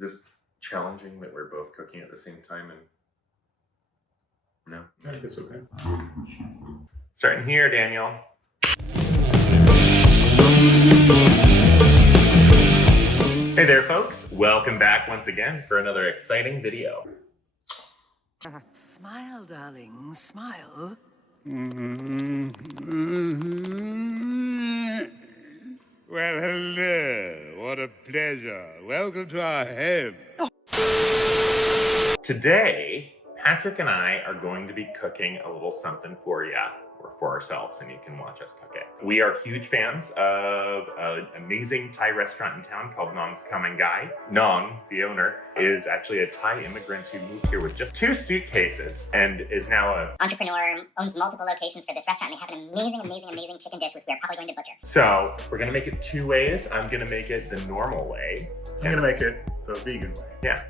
Is this challenging that we're both cooking at the same time? And no? I think it's okay. Starting here, Daniel. Hey there, folks. Welcome back once again for another exciting video. Smile, darling, smile. Well, hello. What a pleasure. Welcome to our home. Today, Patrik and I are going to be cooking a little something for you, or for ourselves, and you can watch us cook it. We are huge fans of an amazing Thai restaurant in town called Nong's Khao. Nong, the owner, is actually a Thai immigrant who moved here with just 2 suitcases and is now an entrepreneur, owns multiple locations for this restaurant, and they have an amazing chicken dish, which we are probably going to butcher. So we're gonna make it 2 ways. I'm gonna make it the normal way. I'm gonna make it the vegan way. Yeah.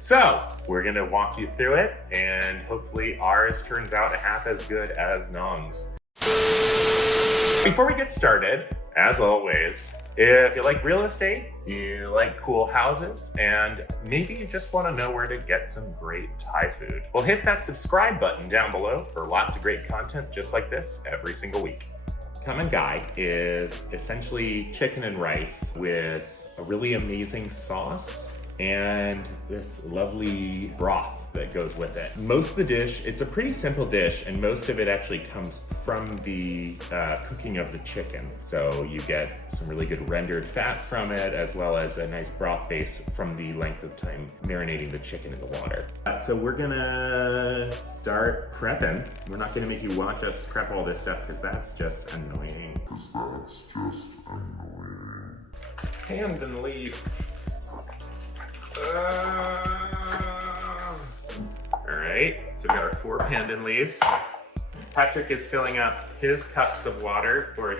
So we're gonna walk you through it, and hopefully ours turns out half as good as Nong's. Before we get started, as always, if you like real estate, you like cool houses, and maybe you just want to know where to get some great Thai food, well, hit that subscribe button down below for lots of great content just like this every single week. Khao is essentially chicken and rice with a really amazing sauce and this lovely broth that goes with it. Most of the dish, it's a pretty simple dish, and most of it actually comes from the cooking of the chicken. So you get some really good rendered fat from it, as well as a nice broth base from the length of time marinating the chicken in the water. So we're gonna start prepping. We're not gonna make you watch us prep all this stuff, because that's just annoying. Hand and leaf. Alright, so we got our 4 pandan leaves. Patrik is filling up his cups of water for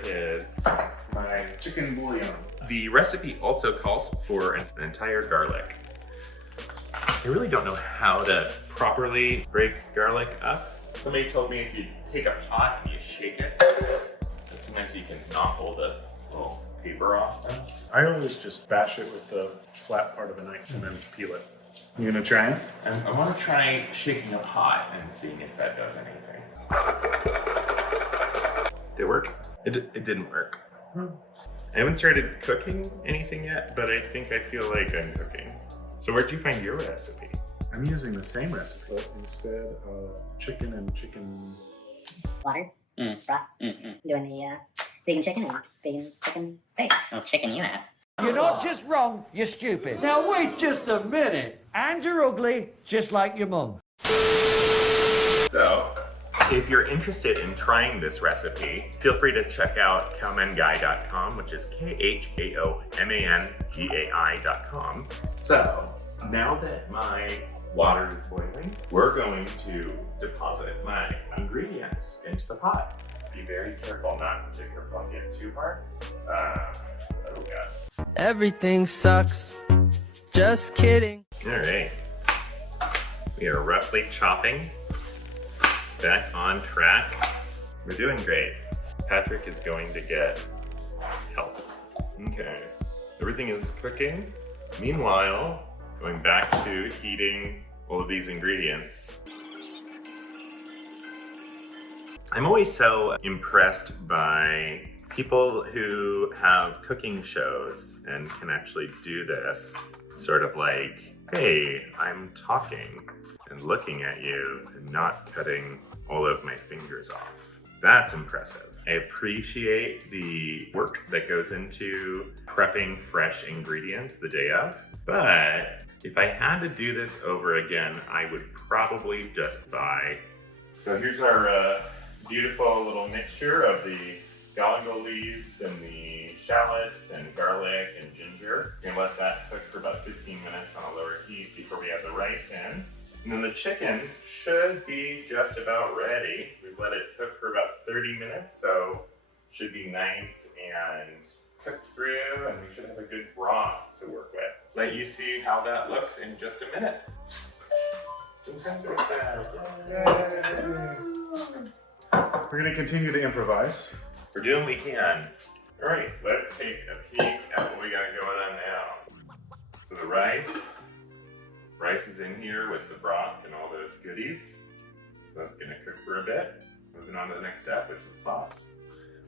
My chicken bouillon. The recipe also calls for an entire garlic. I really don't know how to properly break garlic up. Somebody told me if you take a pot and you shake it, that sometimes you can knock all the little paper off. I always just bash it with the flat part of a knife and then peel it. You gonna try it? I want to try shaking a pot and seeing if that does anything. Did it work? It didn't work. I haven't started cooking anything yet, but I think I feel like I'm cooking. So where'd you find your recipe? I'm using the same recipe, but instead of chicken and chicken... Water, broth, doing the vegan chicken and vegan chicken bake. Oh, chicken you have. You're not just wrong, you're stupid. Now wait just a minute. And you're ugly, just like your mum. So, if you're interested in trying this recipe, feel free to check out khaomangai.com, which is KHAOMANGAI.com. So, now that my water is boiling, we're going to deposit my ingredients into the pot. Be very careful not to cook it too hard. Oh god. Everything sucks. Just kidding. All right. We are roughly chopping. Back on track. We're doing great. Patrik is going to get help. Okay. Everything is cooking. Meanwhile, going back to heating all of these ingredients. I'm always so impressed by people who have cooking shows and can actually do this. Sort of like, hey, I'm talking and looking at you and not cutting all of my fingers off. That's impressive. I appreciate the work that goes into prepping fresh ingredients the day of, but if I had to do this over again, I would probably just buy. So here's our beautiful little mixture of the galangal leaves and the shallots and garlic and ginger. We're gonna let that cook for about 15 minutes on a lower heat before we add the rice in. And then the chicken should be just about ready. We've let it cook for about 30 minutes, so should be nice and cooked through, and we should have a good broth to work with. Let you see how that looks in just a minute. We're gonna continue to improvise. We're doing what we can. All right, let's take a peek at what we got going on now. So the rice. Rice is in here with the broth and all those goodies. So that's gonna cook for a bit. Moving on to the next step, which is the sauce.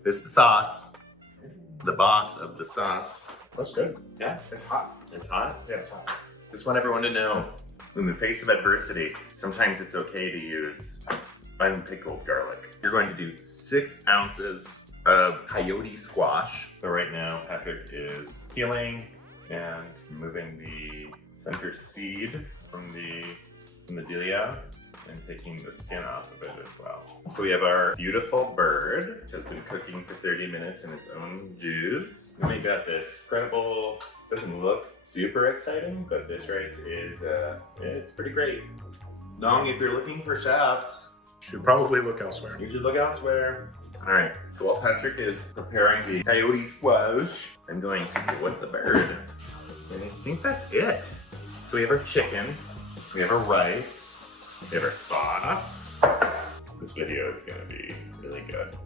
This is the sauce. The boss of the sauce. That's good. Yeah, It's hot. it's hot. Yeah, it's hot. Just want everyone to know, in the face of adversity, sometimes it's okay to use unpickled garlic. You're going to do 6 ounces of coyote squash. So right now, Patrik is peeling and removing the center seed from the delia and taking the skin off of it as well. So we have our beautiful bird, which has been cooking for 30 minutes in its own juice. And we got this incredible, doesn't look super exciting, but this rice is, it's pretty great. Nong, if you're looking for chefs, Should probably look elsewhere. you should look elsewhere. All right, so while Patrik is preparing the coyote squash, I'm going to get with the bird. And I think that's it. So we have our chicken, we have our rice, we have our sauce. This video is gonna be really good.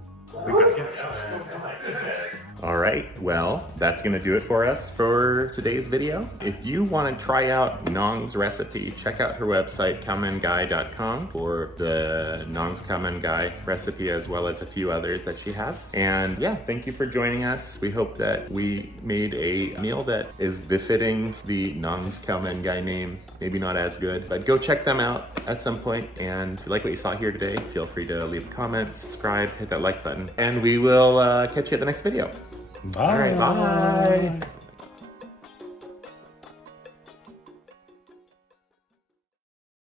We gotta get this. Oh my goodness. All right, well, that's gonna do it for us for today's video. If you wanna try out Nong's recipe, check out her website, khao for the Nong's Khao Gai recipe, as well as a few others that she has. And yeah, thank you for joining us. We hope that we made a meal that is befitting the Nong's Khao Gai name. Maybe not as good, but go check them out at some point. And if you like what you saw here today, feel free to leave a comment, subscribe, hit that like button, and we will catch you at the next video. Bye. All right, bye.